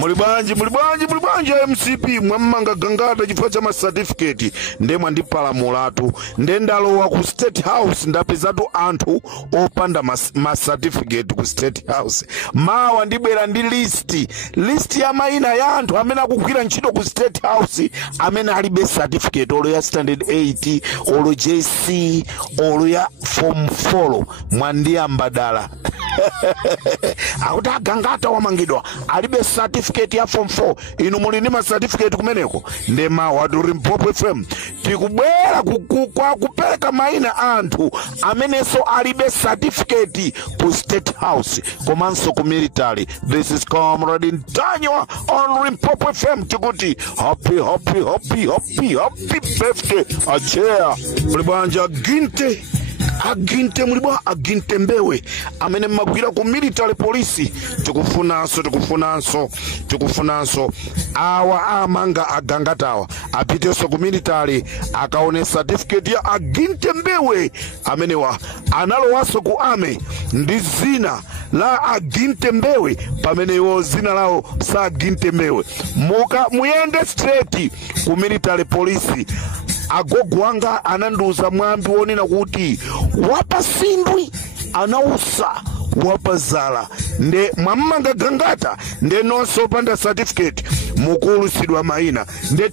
Mulibwanji MCP mwammanga gangata chifukwa cha ma certificate ndemwe ndipala mulatu ndendalowa ku State House ndapezatu anthu opanda ma certificate ku State House. Mawa ndibwera ndi list ya maina ya anthu amene akugwira ntchito ku State House amene alibe certificate olo ya standard 8 olo JC olo ya form 4 mwandiyamba dala. Akuti gangata wamangidwa alibe certificate ya form 4 inu muli ndi ma certificate kumeneko ndema wadu Limpopo FM tikubwera kwa kupereka maina anthu ameneso alibe certificate ku State House komanso ku military. This is Comrade Ntanywa on Limpopo FM tikuti happy birthday achea mulibwanja aginte mulibwa aginte mbewe amene magwira ku military police tikufunanso awa amanga agangatawa apiteso ku military akaone certificate ya aginte mbewe amenewa analowaso ku ame ndi zina la aginte mbewe pamenewo zina lao sa aginte mbewe muyende straight ku military police. Agogo wanga ananduza mwambi wonena kuti wapasindwi anausa wapazala nde mwamanga gangata nde nonso panda certificate mukulu sidwa maina nde